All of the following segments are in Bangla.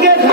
get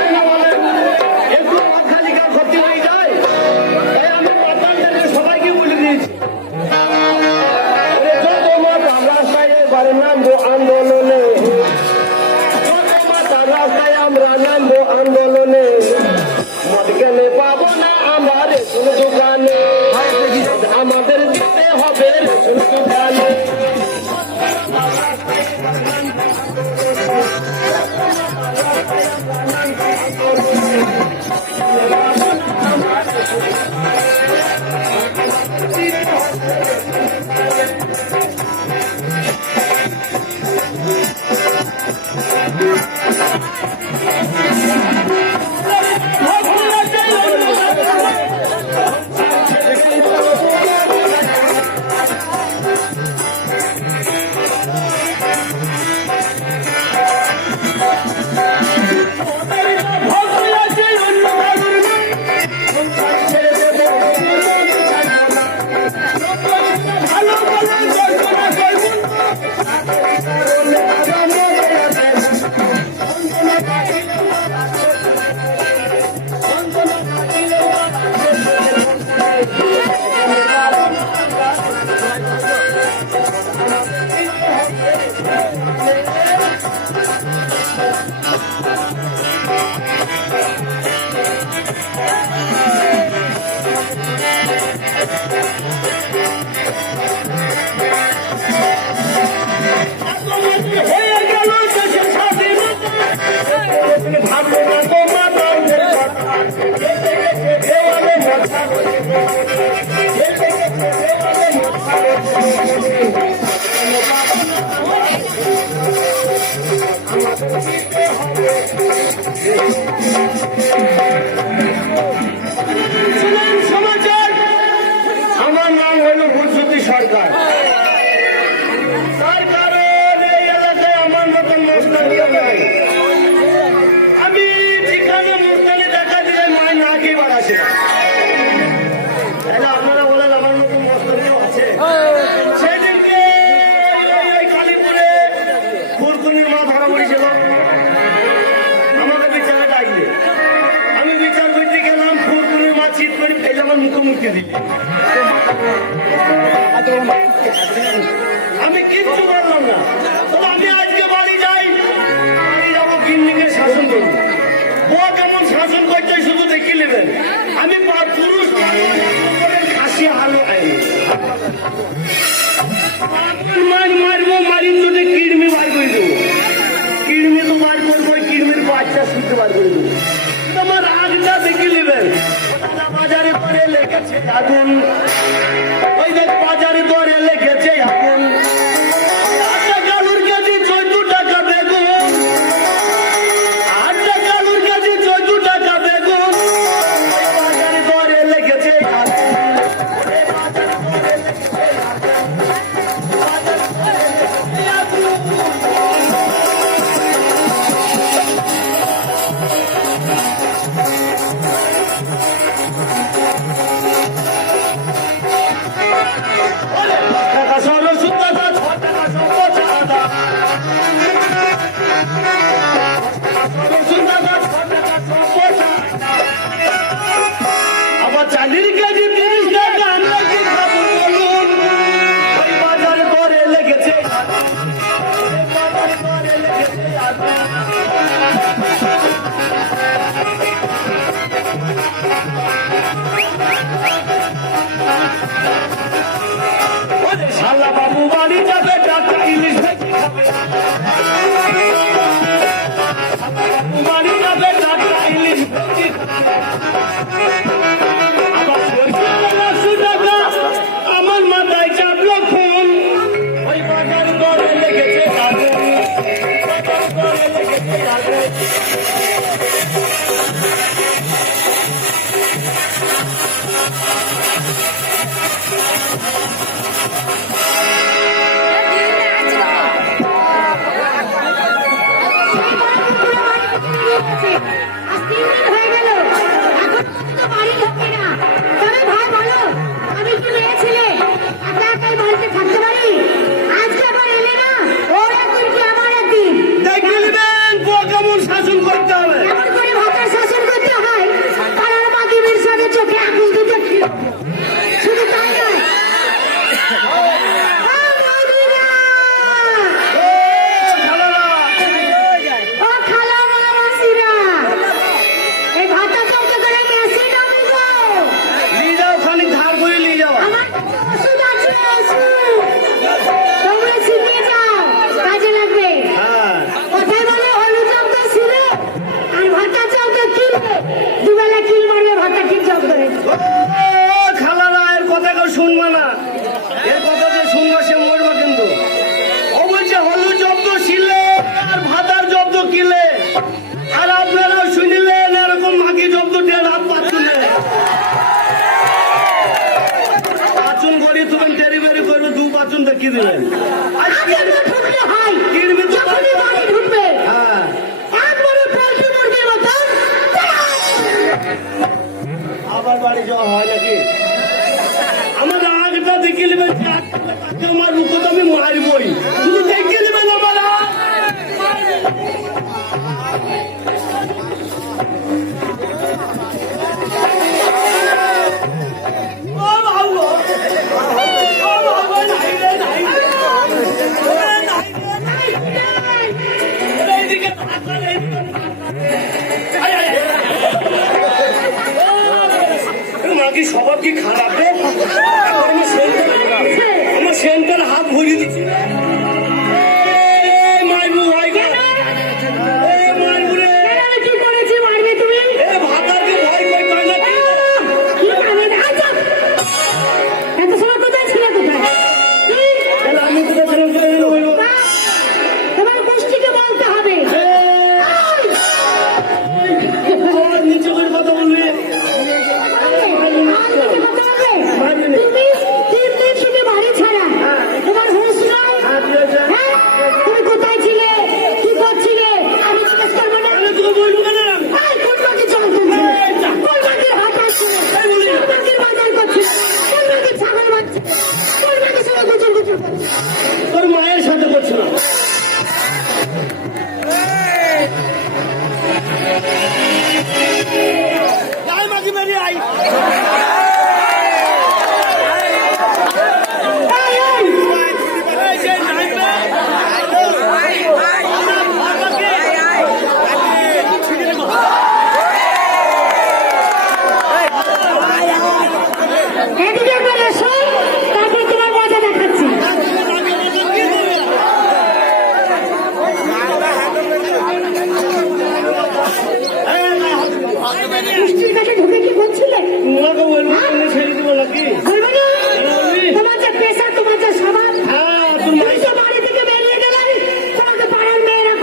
আমি কিচ্ছু পারলাম না। তবে আমি আজকে বাড়ি যাই। বাড়ি যাব কিন্নিকে শাসন করব ও কেমন শাসন করছে শুধু দেখি নেবেন আমি পুরুষ খাসি হালো মার মারবো, মারির জন্য কিডমি বার দেবো। কিডমি তো বার করব, কিডমির বাচ্চা শুনতে বার করে তোমার আগটা দেখে নেবেন লেগেছে আগুন ਅੰਬਾਨੀ ਜਦ ਡਾਕਟਰ ਇੰਗਲਿਸ਼ ਵਿੱਚ। নতুনদের কি দিবেন? হ্যাঁ। আবার বাড়ি যাওয়া হয় নাকি? আগটা দেখিলে আমার রূপ আমি মারবই। শুধু কি সবার কি খারাপ রে? আমার সন্তান হাত ভরিয়ে দিচ্ছে।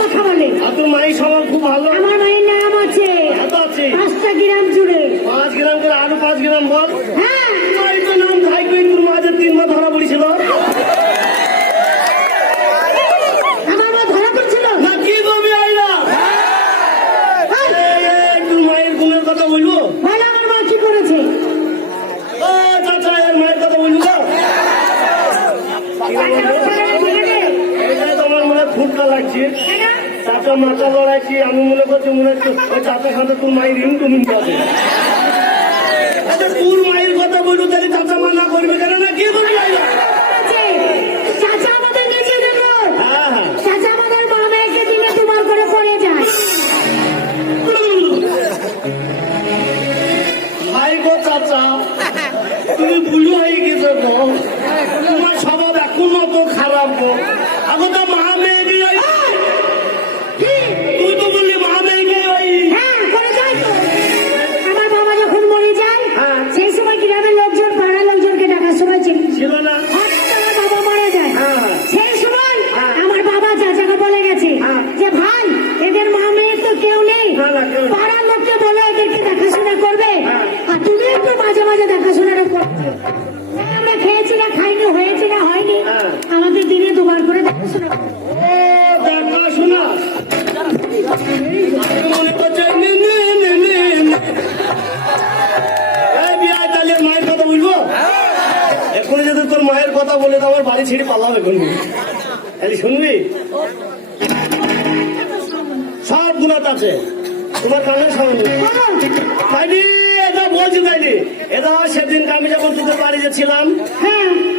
কথা বলে তোর ভালো আমার মায়ের নাম আছে পাঁচটা গ্রাম জুড়ে পাঁচ গ্রাম করে আরও পাঁচ গ্রাম বল। হ্যাঁ। তোর নাম থাকবে তোর মাঝে তিন মা ধরা পড়েছিল তোমার মনে হয় ফুটকা লাগছে চাচা মাথা লড়াইছি আমি মনে করছি মনে হচ্ছে ওই চাচা খাতে তোর মায়ের ঋণ তুমি পাবে তোর মায়ের কথা বলব তাহলে চাচা এখন যদি তোর মায়ের কথা বলে তো আমার বাড়ি ছেড়ে পালাবে এখন তাহলে শুনবি যখন তোদের বাড়ি যাচ্ছিলাম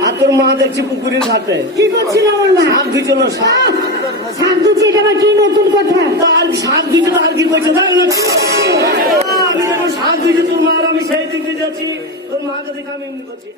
আর তোর মা দেখছি পুকুরের সাথে কি করছিলাম সাপ ধুইছিল সাপ শাক শাক দুচি এটা কি নতুন কথা? আর শাক দিছিল আর কি না? আমি যখন শাক দিয়েছি, তোর মার আমি সেই দিকে যাচ্ছি, তোর মাকে দেখে আমি এমনি করছি।